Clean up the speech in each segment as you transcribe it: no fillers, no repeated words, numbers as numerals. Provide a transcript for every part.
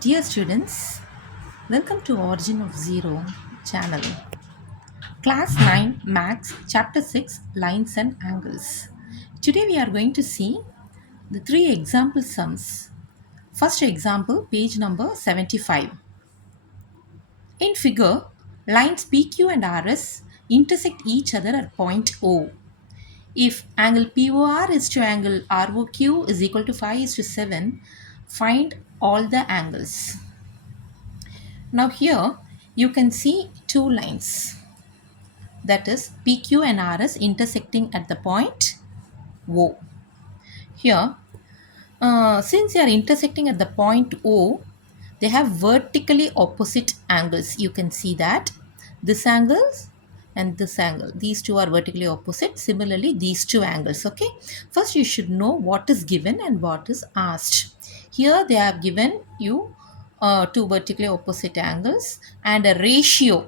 Dear students, welcome to Origin of Zero channel. Class 9 Maths Chapter 6 Lines and Angles. Today we are going to see the three example sums. First example, page number 75. In figure, lines PQ and RS intersect each other at point O. If angle POR is to angle ROQ is equal to 5 is to 7, find all the angles. Now here you can see two lines, that is PQ and RS intersecting at the point O. Here since they are intersecting at the point O, they have vertically opposite angles. You can see that this angle and this angle, these two are vertically opposite. Similarly these two angles. Okay, first you should know what is given and what is asked. Here they have given you two vertically opposite angles and a ratio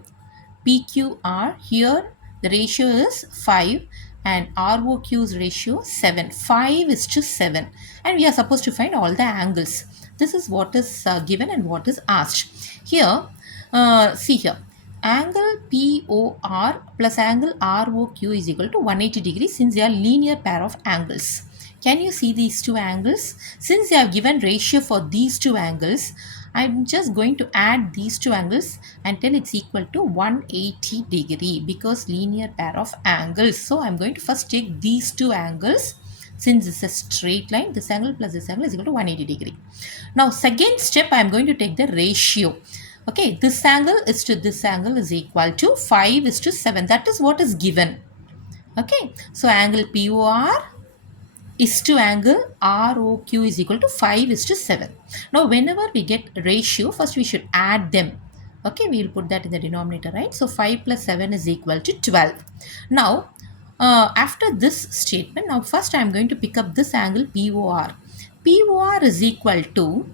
PQR. Here the ratio is 5 and ROQ's ratio 7. 5 is to 7 and we are supposed to find all the angles. This is what is given and what is asked. Here, see here, angle POR plus angle ROQ is equal to 180 degrees since they are linear pair of angles. Can you see these two angles? Since they have given ratio for these two angles, I'm just going to add these two angles until it's equal to 180 degree because linear pair of angles. So I'm going to first take these two angles. Since it's a straight line, this angle plus this angle is equal to 180 degree. Now second step, I'm going to take the ratio. Okay, this angle is to this angle is equal to 5 is to 7. That is what is given. Okay, so angle POR is to angle ROQ is equal to 5 is to 7. Now whenever we get ratio, first we should add them. Okay, we will put that in the denominator, right? So 5 plus 7 is equal to 12. Now after this statement, now first I am going to pick up this angle POR. POR is equal to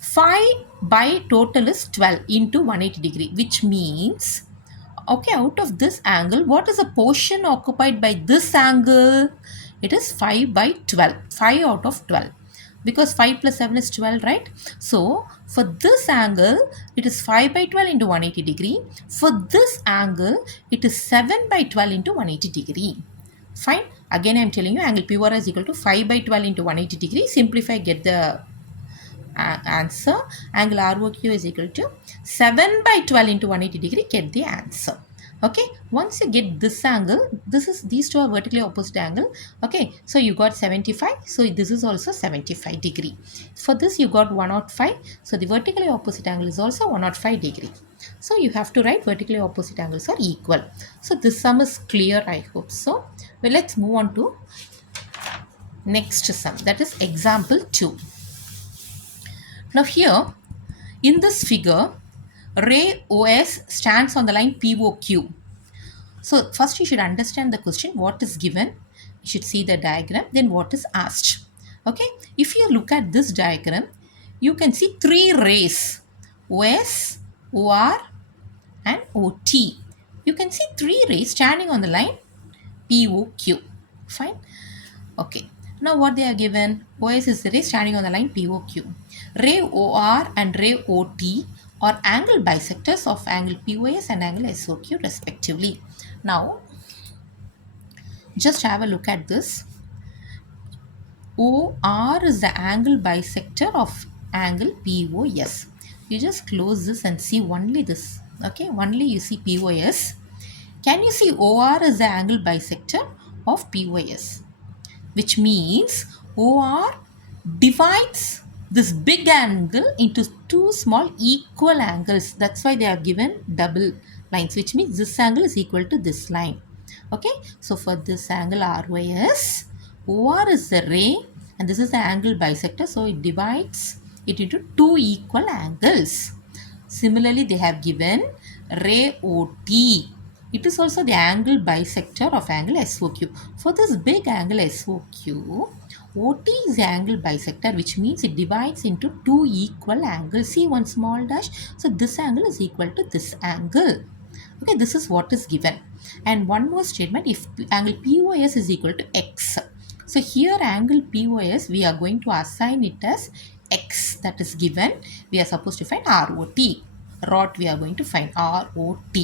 5 by total is 12 into 180 degree, which means, okay, out of this angle, what is the portion occupied by this angle? It is 5 by 12, 5 out of 12, because 5 plus 7 is 12, right? So for this angle, it is 5 by 12 into 180 degree. For this angle, it is 7 by 12 into 180 degree. Fine. Again, I am telling you, angle POR is equal to 5 by 12 into 180 degree. Simplify, get the answer. Angle ROQ is equal to 7 by 12 into 180 degree. Get the answer. Okay, once you get this angle, these two are vertically opposite angle. Okay, so you got 75, so this is also 75 degree. For this you got 105, so the vertically opposite angle is also 105 degree. So you have to write vertically opposite angles are equal. So this sum is clear, I hope so. Well, let's move on to next sum, that is example 2. Now here in this figure, ray OS stands on the line POQ. So first you should understand the question, what is given. You should see the diagram, then what is asked. Okay, if you look at this diagram, you can see three rays, OS, OR and OT. You can see three rays standing on the line POQ. Fine. Okay. Now what they are given, OS is the ray standing on the line POQ. Ray OR and ray OT are angle bisectors of angle POS and angle SOQ respectively. Now just have a look at this. OR is the angle bisector of angle POS. You just close this and see only this. Okay, only you see POS. Can you see OR is the angle bisector of POS? Which means OR divides this big angle into two small equal angles. That's why they are given double lines, which means this angle is equal to this line. Okay, so for this angle ROS, OR is the ray and this is the angle bisector, so it divides it into two equal angles. Similarly, they have given ray OT. It is also the angle bisector of angle SOQ. For this big angle SOQ, OT is the angle bisector, which means it divides into two equal angles. See one small dash. So this angle is equal to this angle. Okay, this is what is given. And one more statement, if angle POS is equal to X. So here angle POS, we are going to assign it as X. that is given, we are supposed to find ROT. ROT we are going to find ROT.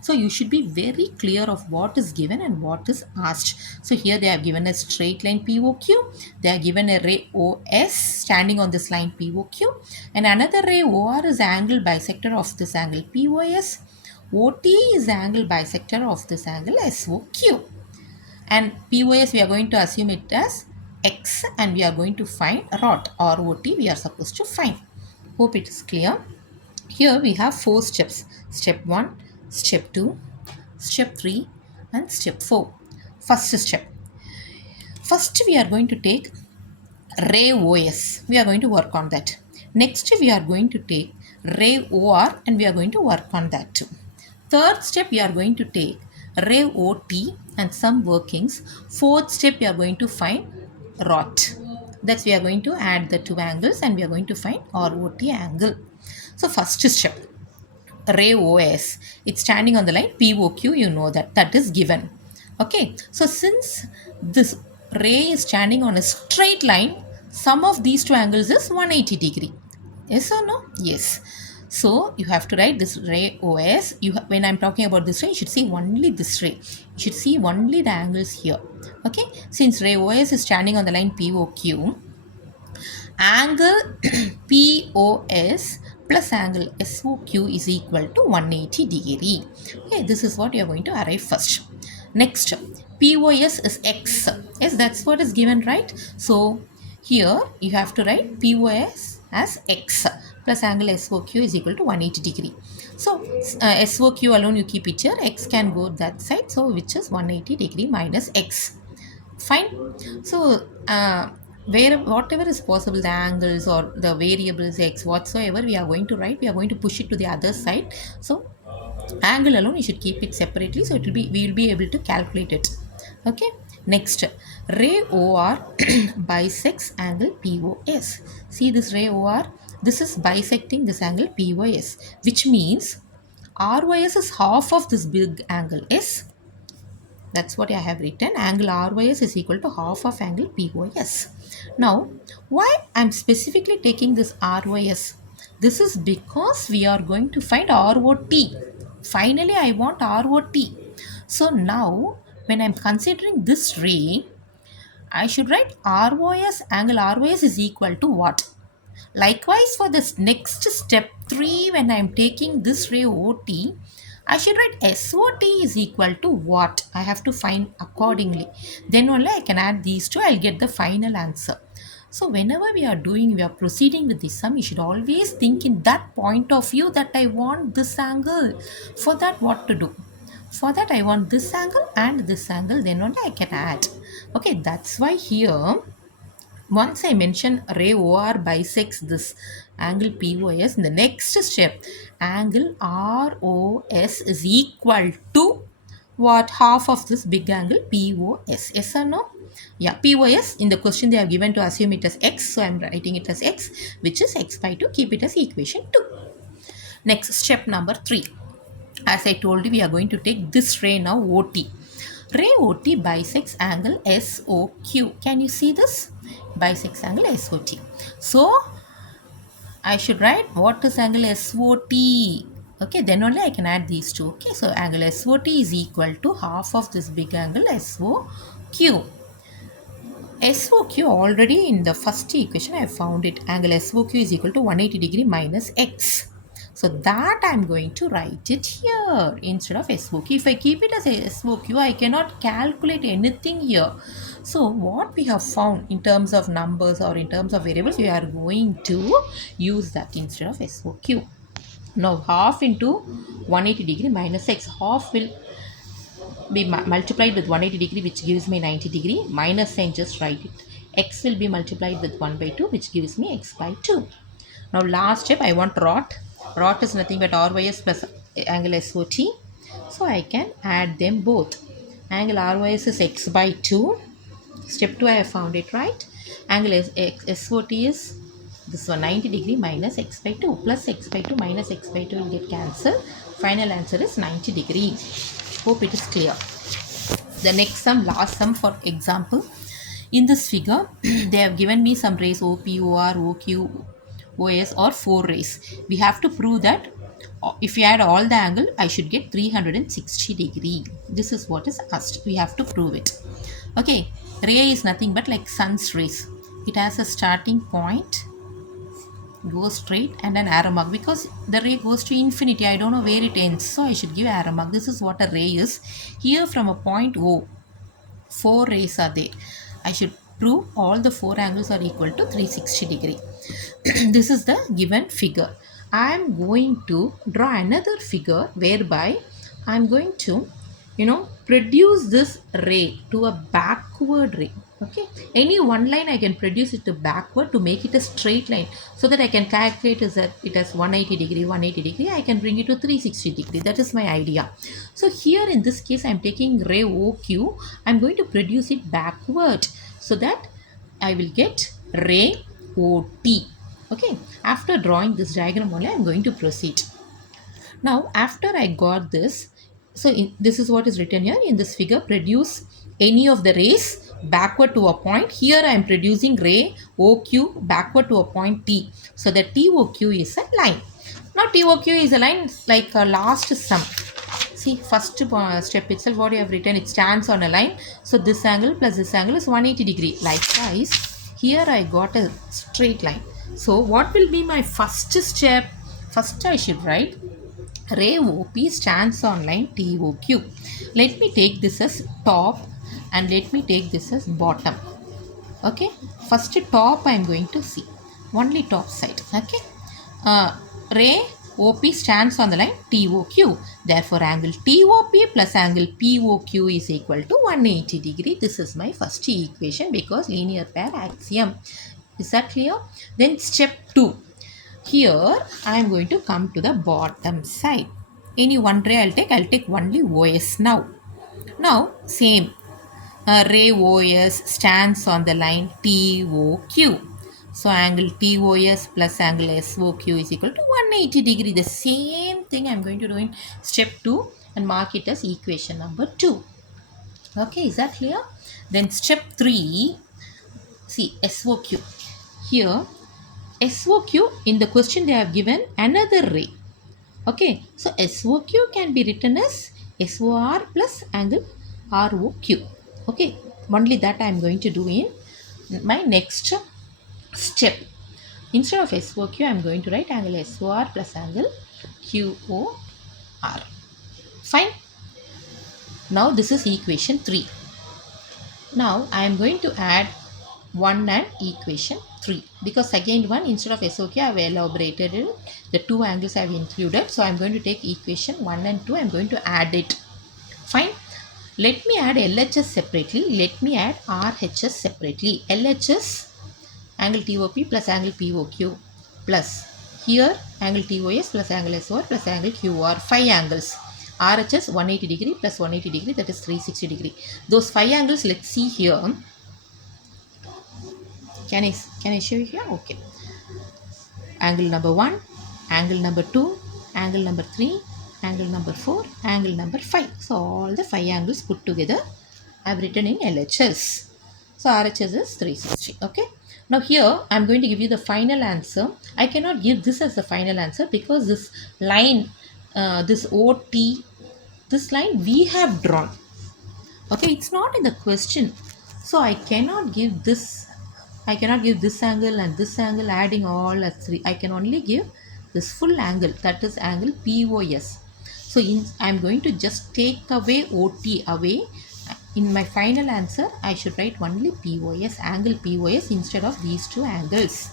So you should be very clear of what is given and what is asked. So here they have given a straight line POQ. They are given a ray OS standing on this line POQ. And another ray OR is angle bisector of this angle POS. OT is angle bisector of this angle SOQ. And POS we are going to assume it as X and we are going to find ROT or OT we are supposed to find. Hope it is clear. Here we have 4 steps. Step 1, step 2, step 3 and step 4. First step. First we are going to take ray OS. We are going to work on that. Next we are going to take ray OR and we are going to work on that too. Third step we are going to take ray OT and some workings. Fourth step we are going to find ROT. That's we are going to add the two angles and we are going to find ROT angle. So first step, ray OS, it's standing on the line POQ, you know that is given. Okay, so since this ray is standing on a straight line, sum of these two angles is 180 degree. Yes or no? Yes. So you have to write this ray OS. When I'm talking about this ray, you should see only this ray. You should see only the angles here. Okay, since ray OS is standing on the line POQ, angle POS plus angle SOQ is equal to 180 degree. Okay, this is what you are going to arrive first. Next, POS is X. Yes, that's what is given, right? So here you have to write POS as X plus angle SOQ is equal to 180 degree. So SOQ alone you keep it here. X can go that side. So which is 180 degree minus X. Fine. So whatever is possible, the angles or the variables X whatsoever we are going to write, we are going to push it to the other side. So angle alone you should keep it separately, so we will be able to calculate it. Okay, next, ray OR bisects angle POS. See this ray OR, this is bisecting this angle POS, which means ROS is half of this big angle S. That's what I have written. Angle ROS is equal to half of angle POS. Now, why I'm specifically taking this ROS? This is because we are going to find ROT. Finally, I want ROT. So now, when I'm considering this ray, I should write ROS, angle ROS is equal to what? Likewise, for this next step 3, when I am taking this ray OT, I should write SOT is equal to what? I have to find accordingly. Then only I can add these two, I'll get the final answer. So whenever we are proceeding with this sum, you should always think in that point of view that I want this angle. For that, what to do? For that, I want this angle and this angle, then only I can add. Okay, that's why here, once I mention ray OR bisects this angle POS, in the next step, angle ROS is equal to what? Half of this big angle POS. Yes or no? Yeah, POS, in the question they have given to assume it as X, so I am writing it as X, which is X by 2. Keep it as equation 2. Next, step number 3. As I told you, we are going to take this ray now, OT. Ray OT bisects angle SOQ. Can you see this? Bisects angle SOT. So, I should write what is angle SOT. Okay, then only I can add these two. Okay, so angle SOT is equal to half of this big angle SOQ. SOQ already in the first equation I found it. Angle SOQ is equal to 180 degree minus X. So that I am going to write it here instead of SOQ. If I keep it as a SOQ, I cannot calculate anything here. So what we have found in terms of numbers or in terms of variables, we are going to use that instead of SOQ. Now half into 180 degree minus X. Half will be multiplied with 180 degree, which gives me 90 degree. Minus sign, just write it. X will be multiplied with 1 by 2, which gives me X by 2. Now last step, I want ROT. ROT is nothing but ROS plus angle SOT. So I can add them both. Angle ROS is X by 2. Step 2 I have found it, right? Angle SOT is this one, 90 degree minus X by 2. Plus X by 2 minus X by 2 will get cancelled. Final answer is 90 degrees. Hope it is clear. The next sum, last sum for example. In this figure, they have given me some rays OP, OR, OQ, OS or 4 rays. We have to prove that if you add all the angle, I should get 360 degree. This is what is asked. We have to prove it. Okay, ray is nothing but like sun's rays. It has a starting point, goes straight, and an arrow mark, because the ray goes to infinity. I don't know where it ends, so I should give arrow mark. This is what a ray is. Here from a point O, 4 rays are there. I should prove all the 4 angles are equal to 360 degree. This is the given figure. I am going to draw another figure whereby I am going to produce this ray to a backward ray. Okay, any one line I can produce it to backward to make it a straight line, so that I can calculate it as 180 degree, 180 degree. I can bring it to 360 degree. That is my idea. So here in this case I am taking ray OQ. I am going to produce it backward, so that I will get ray OT. Okay, after drawing this diagram only I am going to proceed. Now after I got this, so this is what is written here in this figure: produce any of the rays backward to a point. Here I am producing ray OQ backward to a point T. So the TOQ is a line. Now TOQ is a line like a last sum. See, first step itself what you have written, it stands on a line. So this angle plus this angle is 180 degree. Likewise, here I got a straight line. So what will be my first step? First I should write ray OP stands on line TOQ. Let me take this as top and let me take this as bottom. Okay, first top I am going to see, only top side. Okay, ray OP stands on the line TOQ. Therefore, angle TOP plus angle POQ is equal to 180 degree. This is my first equation because linear pair axiom. Is that clear? Then step 2. Here I am going to come to the bottom side. Any one ray I'll take only OS now. Now same, ray OS stands on the line TOQ. So angle TOS plus angle SOQ is equal to 180 degree. The same thing I am going to do in step 2 and mark it as equation number 2. Okay, is that clear? Then step 3, see SOQ. Here SOQ, in the question they have given another ray. Okay, so SOQ can be written as SOR plus angle ROQ. Okay, only that I am going to do in my next step. Instead of SOQ, I am going to write angle SOR plus angle QOR. Fine. Now this is equation 3. Now I am going to add 1 and equation 3, because second one, instead of SOQ I have elaborated it. The 2 angles I have included. So I am going to take equation 1 and 2. I am going to add it. Fine. Let me add LHS separately. Let me add RHS separately. LHS angle TOP plus angle POQ plus here angle TOS plus angle SOR plus angle QR. 5 angles. RHS 180 degree plus 180 degree, that is 360 degree. Those 5 angles, let's see here. Can I show you here? Okay. Angle number 1, angle number 2, angle number 3, angle number 4, angle number 5. So all the 5 angles put together I have written in LHS. So RHS is 360. Okay. Now here I am going to give you the final answer. I cannot give this as the final answer because this line, this OT, this line we have drawn. Okay, it's not in the question. So I cannot give this. I cannot give this angle and this angle adding all as 3. I can only give this full angle, that is angle POS. So I am going to just take away OT away. In my final answer, I should write only POS, angle POS instead of these 2 angles.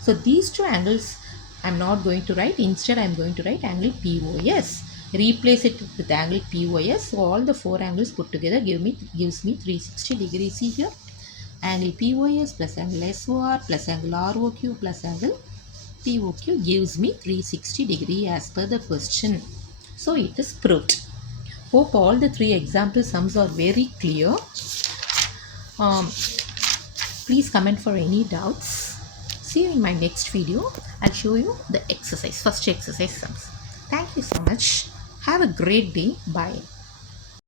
So these 2 angles I am not going to write. Instead I am going to write angle POS. Replace it with angle POS. So all the 4 angles put together gives me 360 degrees. See here. Angle POS plus angle SOR plus angle ROQ plus angle POQ gives me 360 degree as per the question. So it is proved. Hope all the 3 example sums are very clear. Please comment for any doubts. See you in my next video. I'll show you the exercise, first exercise sums. Thank you so much. Have a great day. Bye.